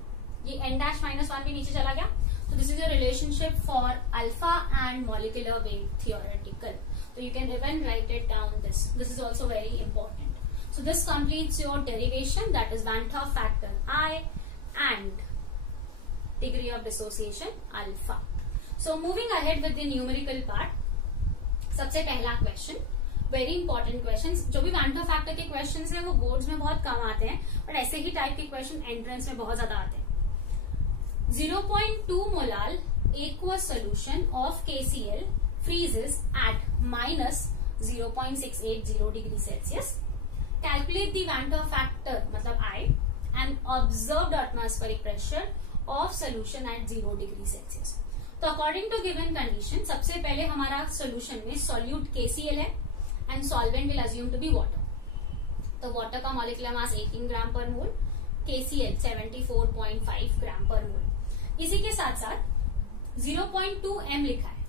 ये n डैश माइनस 1 भी नीचे चला गया। तो this is your relationship for alpha and molecular weight theoretical. तो you can even write it down this is also very important. So this completes your derivation, that is Van 't Hoff factor I and degree of dissociation alpha. So moving ahead with the numerical part, सबसे पहला question, very important question. जो भी Van 't Hoff factor के question है वो boards में बहुत कम आते हैं, बट ऐसे ही टाइप के क्वेश्चन एंट्रेंस में बहुत ज्यादा आते हैं। 0.2 molal aqueous solution of KCl freezes at minus 0.680 degree Celsius. Calculate the Van 't Hoff factor मतलब I and observed atmospheric pressure of solution at 0 degree Celsius. तो according to given condition सबसे पहले हमारा solution में solute KCl है and solvent will assume to be water. तो water का molecular mass 18 ग्राम पर मोल, KCl 74.5 ग्राम पर मोल। इसी के साथ साथ 0.2 m लिखा है,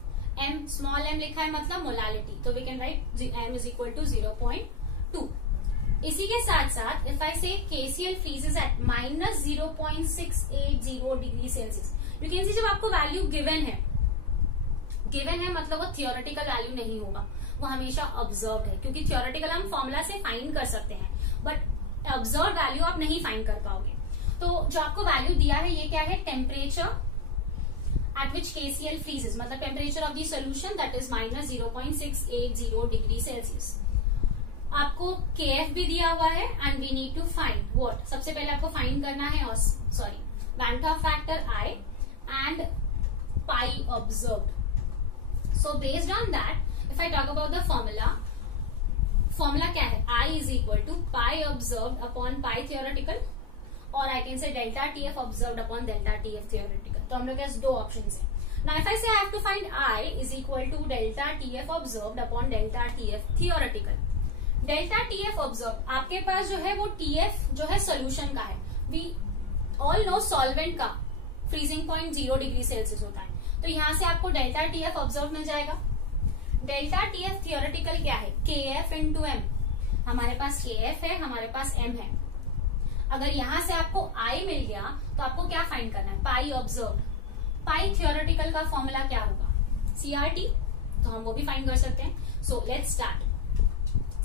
m small m लिखा है मतलब मोलालिटी, तो we can write m is equal to 0.2। इसी के साथ साथ if I say KCl freezes at minus 0.680 degree Celsius, you can see जब आपको वैल्यू गिवन है मतलब वो थियोरेटिकल वैल्यू नहीं होगा, वो हमेशा ऑब्जर्व्ड है, क्योंकि थियोरेटिकल हम फॉर्मूला से फाइंड कर सकते हैं बट ऑब्जर्व वैल्यू आप नहीं फाइंड कर पाओगे। तो जो आपको वैल्यू दिया है ये क्या है? Temperature at which KCl freezes मतलब temperature of the solution that is minus 0.680 degree Celsius. आपको KF भी दिया हुआ है and we need to find what, सबसे पहले आपको फाइंड करना है Van 't Hoff factor I and pi observed. So based on that, if I talk about the formula क्या है? I is equal to pi observed upon pi theoretical, और I can say delta TF observed upon delta TF theoretical. तो हम लोग के पास दो options हैं। Now if I say I have to find I is equal to delta TF observed upon delta TF theoretical. Delta TF observe आपके पास जो है वो TF जो है सोल्यूशन का है। वी ऑल नो सॉल्वेंट का फ्रीजिंग पॉइंट 0 डिग्री सेल्सियस होता है, तो यहां से आपको डेल्टा TF ऑब्जर्व मिल जाएगा। डेल्टा TF थियोरेटिकल क्या है? KF into M। हमारे पास KF है, हमारे पास M है। अगर यहां से आपको I मिल गया तो आपको क्या फाइंड करना है? पाई ऑब्जर्व। पाई थियोरेटिकल का फॉर्मूला क्या होगा? CRT, तो हम वो भी फाइंड कर सकते हैं। So let's start.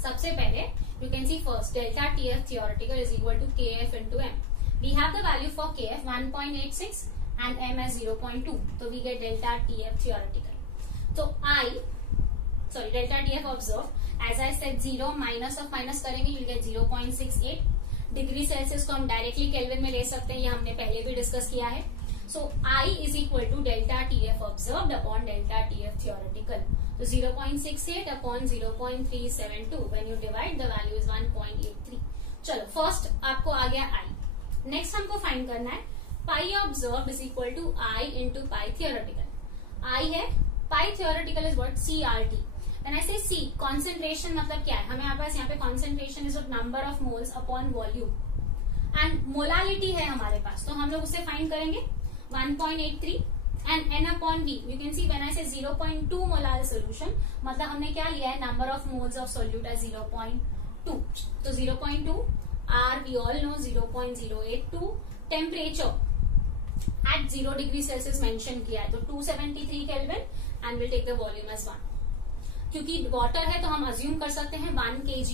सबसे पहले you can C first delta TF theoretical is equal to KF into M. We have the value for KF 1.86 and M as 0.2. So we get delta TF theoretical. So delta TF observed, as I said 0 minus of minus करेंगे you will get 0.68 degree Celsius को हम directly kelvin में ले सकते हैं, ये हमने पहले भी डिस्कस किया है। So I is equal to delta TF observed upon delta TF theoretical. So 0.68 upon 0.372 when you divide the value is 1.83. चलो फर्स्ट आपको आ गया I. नेक्स्ट हमको फाइंड करना है pi observed is equal to I into pi theoretical. I है, pi theoretical is what? CRT. When I say C, concentration मतलब क्या है? हमें यहाँ पे concentration is number of moles upon volume and molality है हमारे पास, तो हम लोग उसे फाइंड करेंगे 1.83 and n upon v, you can see when I say 0.2 molar solution, मतलब हमने क्या लिया है, number of moles of solute है 0.2, तो 0.2 r we all know 0.082, temperature at 0 degree Celsius mention किया है तो 273 kelvin and will take the volume as 1, क्योंकि वाटर है तो हम अज्यूम कर सकते हैं 1 kg,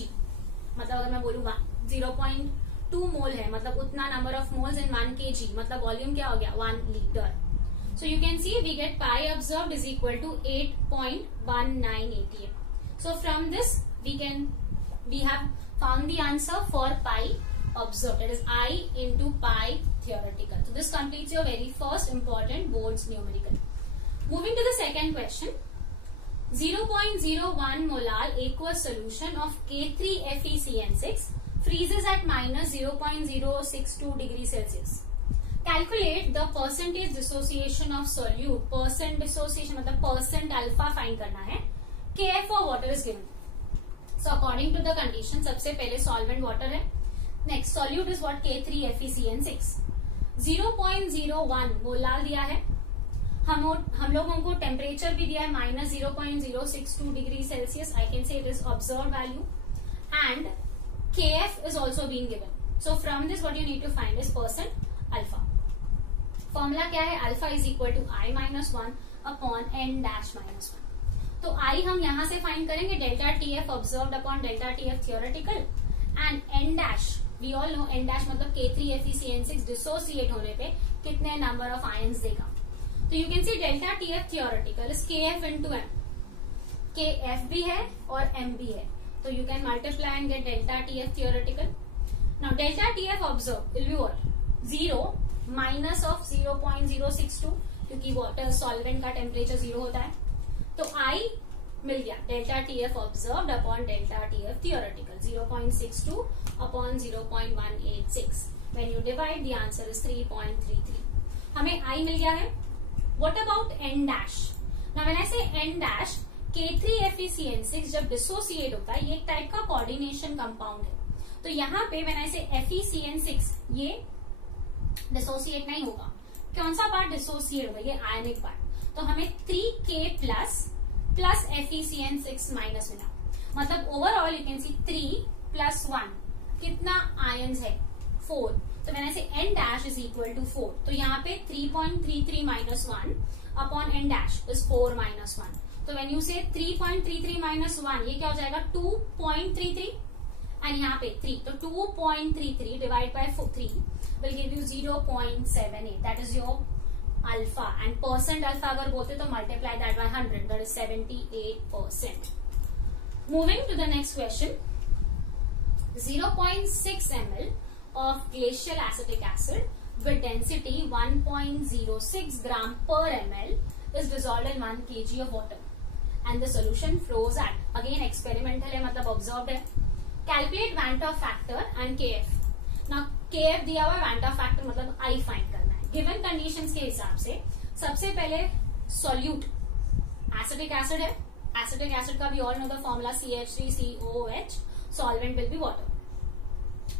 मतलब अगर मैं बोलूँ 0.2 मोल है मतलब उतना number of moles in 1 kg, मतलब वॉल्यूम क्या हो गया 1 litre. So you can see we get pi observed is equal to 8.19 atm. So from this we have found the answer for pi observed, that is I into pi theoretical. So this completes your very first important boards numerical. Moving to the second question. 0.01 molar aqueous solution of K3FeCN6 freezes at minus 0.062 degrees Celsius. Calculate the percentage dissociation of solute. Percent dissociation मतलब percent alpha find करना है. Kf for water is given. So according to the condition, सबसे पहले solvent water है. Next solute is what, K3FeCN6. 0.01 molar दिया है. हम लोगों को टेम्परेचर भी दिया है minus 0.062 degree Celsius. I can say it is observed value. And Kf is also being given. So from this what you need to find is percent alpha. Formula क्या है, alpha is equal to I minus 1 upon n dash minus 1. तो I हम यहां से find करेंगे delta T F observed upon delta T F theoretical, and n dash we all know, n dash मतलब K3FeCN6 dissociate होने पे कितने number of ions देगा. तो you can see delta T F theoretical is KF into m. KF भी है और M भी है, तो you can multiply and get delta T F theoretical. Now delta T F observe will be what, 0 minus of 0.062, क्योंकि water solvent का temperature 0 होता है. तो I मिल गया delta T F observed upon delta T F theoretical 0.62 upon 0.186. When you divide the answer is 3.33. हमें I मिल गया है. What about N dash. Now when I say N dash, K3FeCN6 जब dissociate होता है, ये एक टाइप का कोऑर्डिनेशन कंपाउंड है. तो यहाँ पे व्हेन आई से FeCN6 ये डिसोसिएट नहीं होगा. कौन सा पार्ट डिसोसिएट होगा, ये आयनिक पार्ट. तो हमें 3K प्लस FeCN6 माइनस मिला, मतलब overall you can see 3 plus 1 कितना आयंस है 4. तो मैंने say N dash is equal to 4. तो यहाँ पे 3.33 minus 1 upon N dash is 4 minus 1. तो व्हेन यू से 3.33 माइनस 1 ये क्या हो जाएगा 2.33 एंड यहाँ पे 3, तो 2.33 divide by 3 will give you 0.78. that is your alpha, and percent alpha अगर बोलते तो multiply that by 100, that is 78%. Moving to the next question. 0.6 ml of glacial acetic acid with density 1.06 gram per ml is dissolved in 1 kg of water and the solution flows at, again experimental है मतलब observed है. Calculate Van't Hoff factor and Kf. Now KF दिया हुआ है, Van't Hoff factor मतलब I find करना है. Given conditions के हिसाब से सबसे पहले सॉल्यूट एसिटिक एसिड है. एसिटिक एसिड का भी all know the formula CH3COOH. Solvent will be water.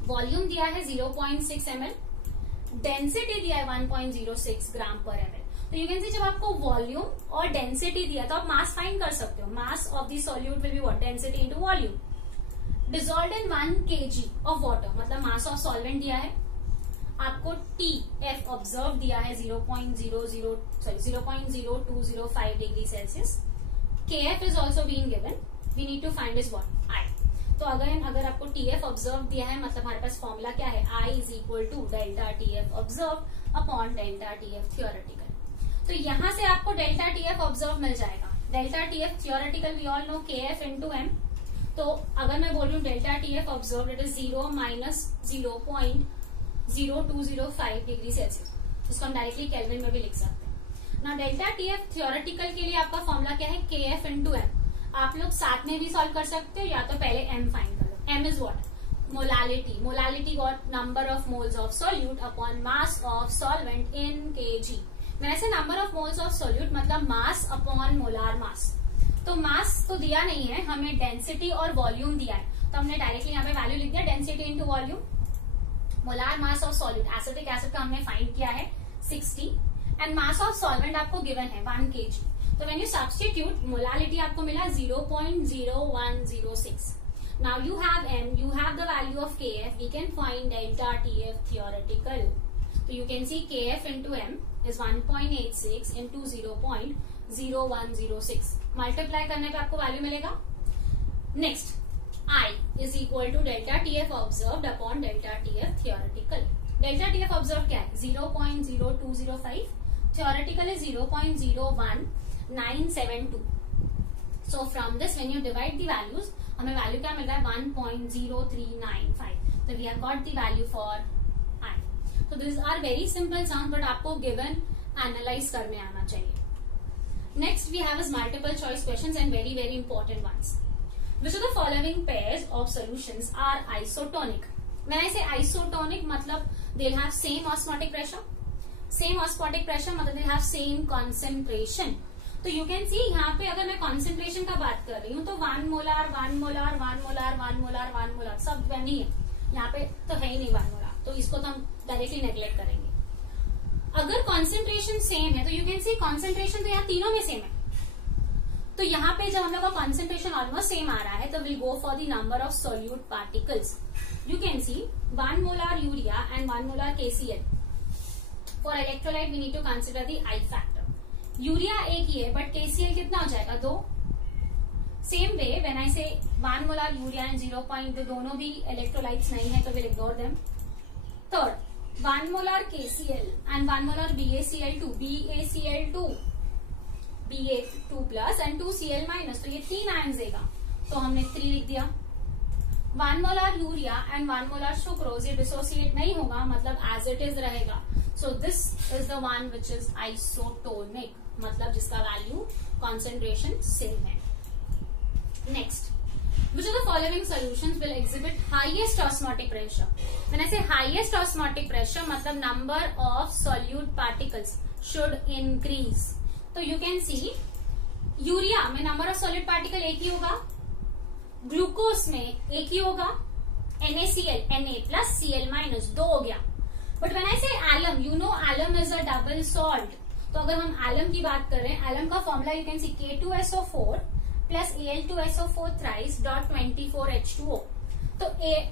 Volume दिया है 0.6 ml. डेंसिटी दिया है 1.06 ग्राम पर ml. तो यू कैन सी जब आपको वॉल्यूम और डेंसिटी दिया तो आप मास फाइंड कर सकते हो. Mass of the solute will be what, density into volume. Dissolved in 1 kg of water, मतलब मास ऑफ सॉल्वेंट दिया है आपको. TF ऑब्जर्व दिया है 0.0205 degree Celsius. KF is also being given. We need to find is what, I. तो अगर आपको TF observe दिया है मतलब हमारे पास फॉर्मूला क्या है, I is equal to delta TF observe upon delta TF theoretical. तो यहां से आपको डेल्टा TF ऑब्जर्व मिल जाएगा. Delta TF theoretical we all know KF into M. तो अगर मैं बोल रही हूँ delta TF observe it is 0 minus 0.0205 degree Celsius. उसको हम डायरेक्टली केल्विन में भी लिख सकते हैं ना. डेल्टा TF थियोरेटिकल के लिए आपका फॉर्मूला क्या है, KF इंटू M. आप लोग साथ में भी सॉल्व कर सकते हो या तो पहले M फाइंड कर लो. M is what, molality. Molality what, number of moles of solute upon mass of solvent in kg. वैसे number of moles of solute मतलब मास अपॉन मोलार मास. तो मास तो दिया नहीं है, हमें डेंसिटी और वॉल्यूम दिया है, तो हमने डायरेक्टली यहाँ पे वैल्यू लिख दिया density into volume. Molar mass of solute acetic acid का हमने फाइंड किया है 60 एंड मास ऑफ सॉल्वेंट आपको गिवन है 1 kg. तो व्हेन यू सब्स्टिट्यूट, मोलालिटी आपको मिला 0.0106. Now you have m, you have the value of kf, we can find delta tf theoretical. So you can see kf into m is 1.86 into 0.0106. Multiply करने पे आपको value मिलेगा. Next, I is equal to delta TF observed upon delta TF theoretical. Delta TF observed क्या है? 0.0205. Theoretical is 0.01972. So from this, when you divide the values, हमें value क्या मिल रहा है? 1.0395. So we have got the value for I. So these are very simple sums, but आपको given analyze करने आना चाहिए. Next we have is multiple choice questions and very very important ones. Which of the following pairs of solutions are isotonic? When I say isotonic, मतलब they'll have same osmotic pressure. Same osmotic pressure मतलब they'll have same concentration. तो you can see यहाँ पे अगर मैं concentration का बात कर रही हूँ तो 1 molar, 1 molar, 1 molar, 1 molar, 1 molar सब नहीं है. यहाँ पे तो है ही नहीं 1 molar, तो इसको तो हम डायरेक्टली नेग्लेक्ट करेंगे. अगर concentration सेम है तो you can see concentration तो यहाँ तीनों में सेम है. तो यहाँ पे जब हम लोग का कॉन्सेंट्रेशन ऑलमोस्ट सेम आ रहा है तो will go for the number of solute particles. You can see 1 molar urea and 1 molar KCl. For electrolyte we need to consider the I factor. Urea एक ही है बट KCl कितना हो जाएगा? 2. Same way when I से 1 molar urea and 0. दोनों भी electrolytes नहीं है तो will ignore them. Third, 1 molar KCl and 1 molar BaCl2. Ba2 plus and 2Cl minus, तो ये 3 आयन्स देगा, तो हमने 3 लिख दिया. 1 molar urea and 1 molar sucrose, ये डिसोसिएट नहीं होगा, मतलब एज इट इज रहेगा. सो this is the one which is isotonic, मतलब जिसका वैल्यू कॉन्सेंट्रेशन सेम है. Next, which of the following solutions will exhibit highest osmotic pressure? When I say highest osmotic pressure, मतलब number of solute particles should increase. तो you can C urea में number of solid particle एक ही होगा, glucose में एक ही होगा, NaCl Na plus Cl minus 2 हो गया. But when I say alum, you know alum is a double salt. तो अगर हम एलम की बात कर रहे हैं, एलम का formula you can C K2SO4 plus Al2SO4 thrice dot 24H2O. तो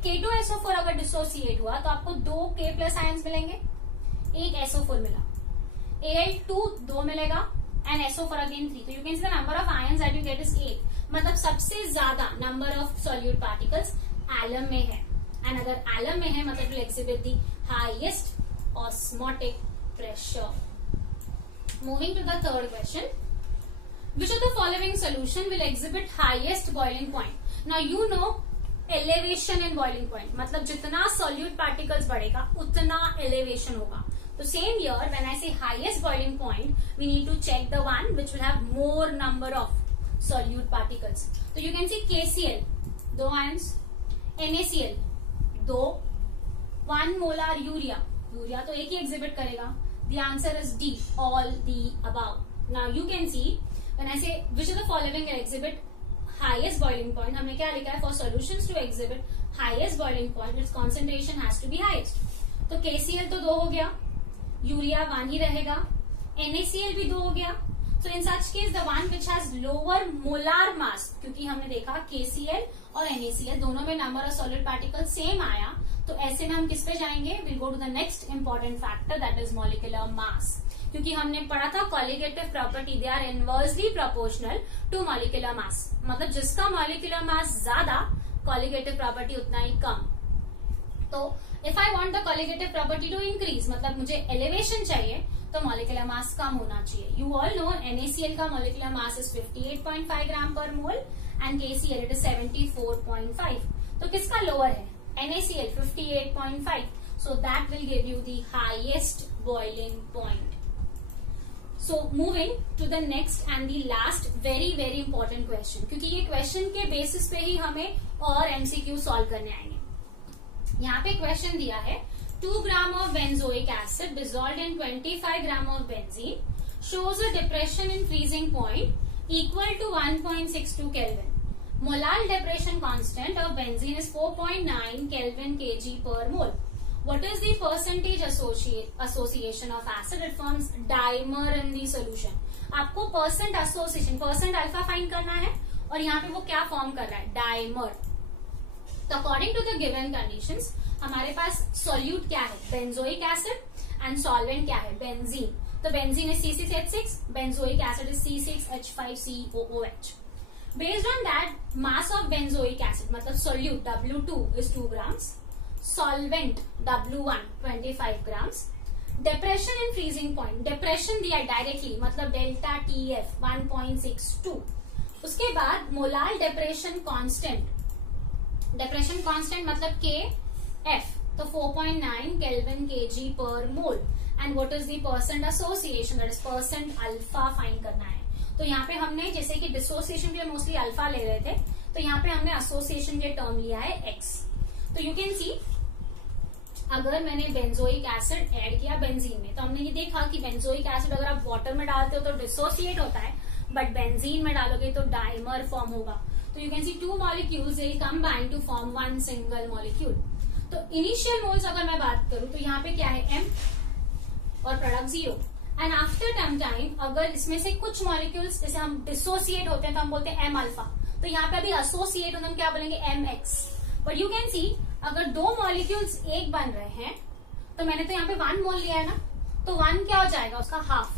K2SO4 अगर डिसोसिएट हुआ तो आपको 2 K प्लस आयन्स मिलेंगे, एक SO4 मिला, Al2 2 मिलेगा एंड SO4 अगेन 3. तो you can see the number of ions that you get is 8. मतलब सबसे ज्यादा number of solute particles alum में है, एंड अगर एलम में है मतलब will exhibit the highest osmotic pressure. Moving to the third question, which of the following solution will exhibit highest boiling point? Now you know elevation in boiling point, मतलब जितना solute particles बढ़ेगा उतना elevation होगा. तो same here, when I say highest boiling point, we need to check the one which will have more number of solute particles. So you can see KCl 2 ions, NaCl 2, 1 molar urea तो एक ही exhibit करेगा. The answer is D, all the above. Now you can see when I say which of the following will exhibit highest boiling point, हमने क्या लिखा है? For solutions to exhibit highest boiling point, its concentration has to be highest. तो KCl तो 2 हो गया, urea 1 ही रहेगा, NaCl भी 2 हो गया. So in such case the one which has lower molar mass, क्योंकि हमने देखा KCl और NaCl दोनों में number of solid particles same आया, तो ऐसे में हम किस पे जाएंगे? We'll go to the next important factor, that is molecular mass. क्योंकि हमने पढ़ा था colligative property, they are inversely proportional to molecular mass. मतलब जिसका मॉलिक्यूलर मास ज्यादा, कॉलिगेटिव प्रॉपर्टी उतना ही कम. तो if I want the colligative property to increase, मतलब मुझे एलिवेशन चाहिए, तो मॉलिक्यूलर मास कम होना चाहिए. यू ऑल नो NaCl का मॉलिक्यूलर मास इज 58.5 ग्राम पर mole and KCl it is 74.5. तो किसका लोअर है? NaCl 58.5. So that will give you the highest boiling point. So moving to the next and the last very very important question, क्योंकि ये question के basis पे ही हमें और MCQ सॉल्व करने आएंगे. यहाँ पे क्वेश्चन दिया है 2 gram of benzoic acid dissolved in 25 gram of benzene shows a depression in freezing point equal to 1.62 Kelvin. Molar depression constant of benzene is 4.9 Kelvin kg per mole. What is the percentage association of acid? It forms dimer in the solution. आपको percent association, percent alpha find करना है और यहाँ पे वो क्या form कर रहा है, डाइमर. तो according to the given conditions हमारे पास सॉल्यूट क्या है, बेंजोइक एसिड, एंड सॉल्वेंट क्या है, बेंजीन. तो benzene is C6H6, benzoic acid is C6H5COOH. Based on that, mass of benzoic acid मतलब solute W2 is 2 grams, solvent W1 25 grams, depression in freezing point, depression दिया directly मतलब delta TF 1.62. उसके बाद molar depression constant, depression constant मतलब KF तो 4.9 Kelvin kg per mole. And what is the percent association, that is percent alpha find करना है. तो यहाँ पे हमने जैसे कि डिसोसिएशन के लिए मोस्टली अल्फा ले रहे थे, तो यहाँ पे हमने एसोसिएशन के टर्म लिया है एक्स. तो यू कैन सी अगर मैंने बेंजोइक एसिड ऐड किया बेंजीन में, तो हमने ये देखा कि बेंजोइक एसिड अगर आप वाटर में डालते हो तो डिसोसिएट होता है, बट बेंजीन में डालोगे तो डाइमर फॉर्म होगा. तो you can see 2 molecules will combine to form 1 single molecule. तो इनिशियल मोल्स अगर मैं बात करूं तो यहाँ पे क्या है, M और product 0. And after term time अगर इसमें से कुछ मॉलिक्यूल्स जैसे हम डिसोसिएट होते हैं तो हम बोलते हैं M अल्फा. तो यहाँ पे अभी एसोसिएट होते हम क्या बोलेंगे, MX. बट यू कैन सी अगर 2 मॉलिक्यूल्स एक बन रहे हैं तो मैंने तो यहाँ पे 1 मोल लिया है ना, तो 1 क्या हो जाएगा, उसका हाफ.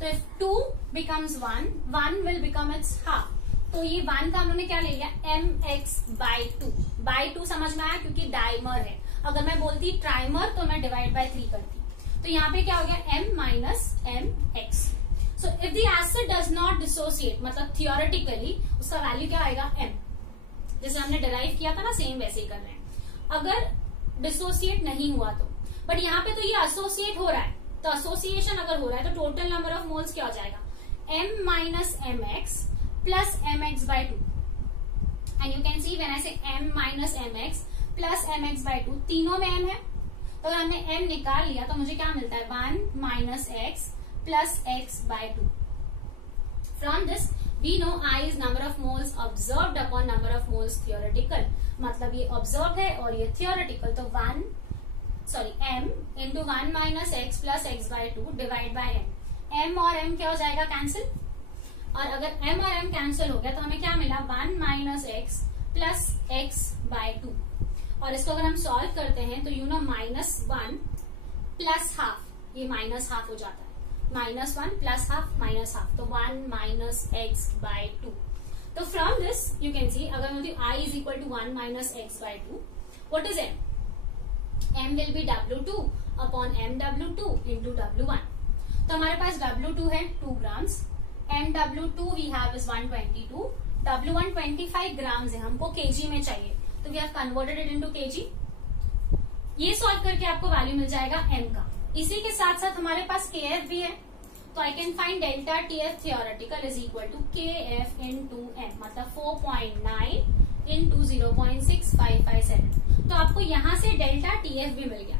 तो if 2 becomes 1 will become it's half. तो ये 1 का हमने क्या ले लिया, MX/2. बाय 2 समझ में आया क्योंकि डाइमर है. अगर मैं बोलती ट्राइमर तो मैं डिवाइड बाय 3 करती. तो यहाँ पे क्या हो गया, M minus MX. So if the acid does not dissociate मतलब थियोरेटिकली उसका वैल्यू क्या आएगा, M. जैसे हमने डिराइव किया था ना, सेम वैसे ही कर रहे हैं. अगर डिसोसिएट नहीं हुआ तो, बट यहाँ पे तो ये एसोसिएट हो रहा है. तो एसोसिएशन अगर हो रहा है तो टोटल नंबर ऑफ मोल्स क्या हो जाएगा, M minus MX plus MX/2. And you can see when I से M minus MX plus MX/2, तीनों में M है. तो अगर हमने M निकाल लिया तो मुझे क्या मिलता है, 1 minus X plus X/2. From this we know I is number of moles observed upon number of moles theoretical. मतलब ये observed है और ये theoretical. तो M into 1 minus X plus X/2 divide by M. M और M क्या हो जाएगा, कैंसिल. और अगर M और M कैंसिल हो गया तो हमें क्या मिला, 1 minus X plus X/2. और इसको अगर हम सॉल्व करते हैं तो -1 प्लस हाफ, ये -1/2 हो जाता है. -1 प्लस हाफ माइनस हाफ, तो 1 minus X/2. तो फ्रॉम दिस यू कैन सी अगर मैं I is equal to 1 minus X/2, what is M? M will be W2 upon MW2 into W1. तो हमारे पास W2 है 2 grams, MW2 we have is 122, W1 25 grams है, हमको kg में चाहिए तो we have converted it into KG. ये solve करके आपको वैल्यू मिल जाएगा M का. इसी के साथ साथ हमारे पास KF भी है, तो I can find delta TF theoretical is equal to KF into M मतलब 4.9 इंटू 0.6557. तो आपको यहाँ से डेल्टा TF भी मिल गया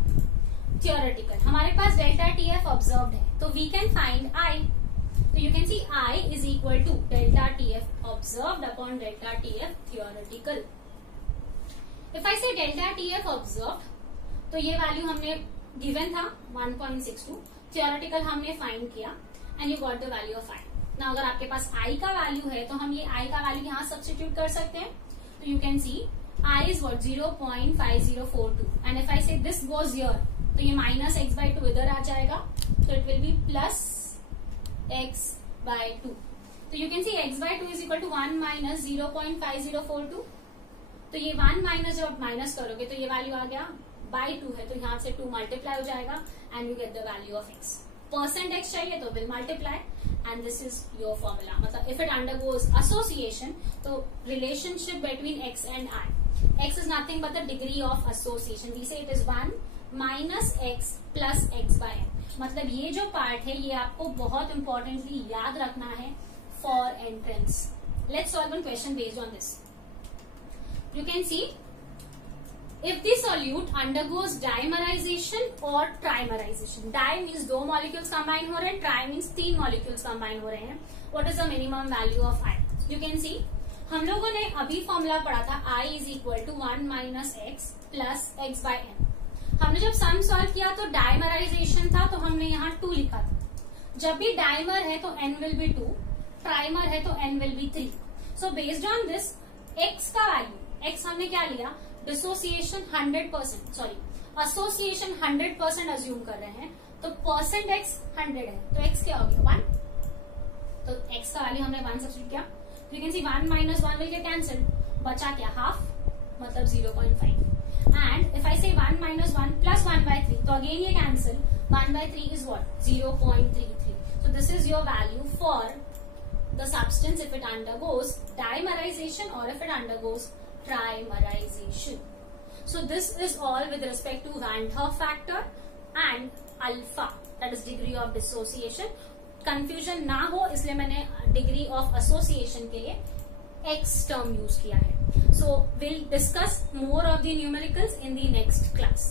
थियोरेटिकल. हमारे पास डेल्टा TF ऑब्जर्व्ड है तो वी कैन फाइंड I. तो you can see I is equal to delta TF observed upon delta TF theoretical. If I say delta TF observe तो ये वैल्यू हमने given था 1.62, थियोरेटिकल हमने find किया and you got the value of I. ना अगर आपके पास I का वैल्यू है तो हम ये I का वैल्यू यहाँ सब्स्टिट्यूट कर सकते हैं. तो you can see I is what 0.5042 and if I से दिस गोज हियर तो ये -X/2 इधर आ जाएगा, तो it will be plus X/2. तो you can see X/2 is equal to 1 minus 0.5042. तो ये 1 माइनस जब आप माइनस करोगे तो ये वैल्यू आ गया बाई 2 है, तो यहाँ से 2 मल्टीप्लाई हो जाएगा and you get the value of X. Percent X चाहिए तो will multiply and this is your formula. मतलब इफ इट अंडरगोज एसोसिएशन तो relationship between X and I. X is nothing but the degree of association. We say it is 1 minus X plus X/M. मतलब ये जो part है ये आपको बहुत importantly याद रखना है for entrance. Let's solve one question based on this. You can see if the solute undergoes dimerization or trimerization. Di means 2 molecules combine हो रहे हैं, tri means 3 molecules combine हो रहे हैं. What is the minimum value of I? You can see हम लोगों ने अभी फॉर्मूला पढ़ा था I is equal to 1 minus X plus X/M. हमने जब सम सॉल्व किया तो डायमराइजेशन था तो हमने यहाँ 2 लिखा था। जब भी डाइमर है तो n विल बी 2, ट्राइमर है तो n will be 3। So based on this x का वैल्यू, x हमने क्या लिया, डिसोसिएशन 100%, सॉरी एसोसिएशन 100% अज्यूम कर रहे हैं, तो परसेंट x 100 है तो x क्या हो गया 1, तो x का वैल्यू हमने 1 सब्स्टिट्यूट किया। You can see 1 minus 1 will get cancel, बचा क्या हाफ, मतलब 0.5। एंड इफ आई से 1 माइनस 1 प्लस 1/3, तो अगेन ये cancel, 1/3 is what, 0.33. So this is your value for the substance if it undergoes dimerization or if it undergoes trimerization. So this is all with respect to Van 't Hoff factor and alpha, that is degree of dissociation. Confusion ना हो इसलिए मैंने degree of association के लिए X term use किया है. So we'll discuss more of the numericals in the next class.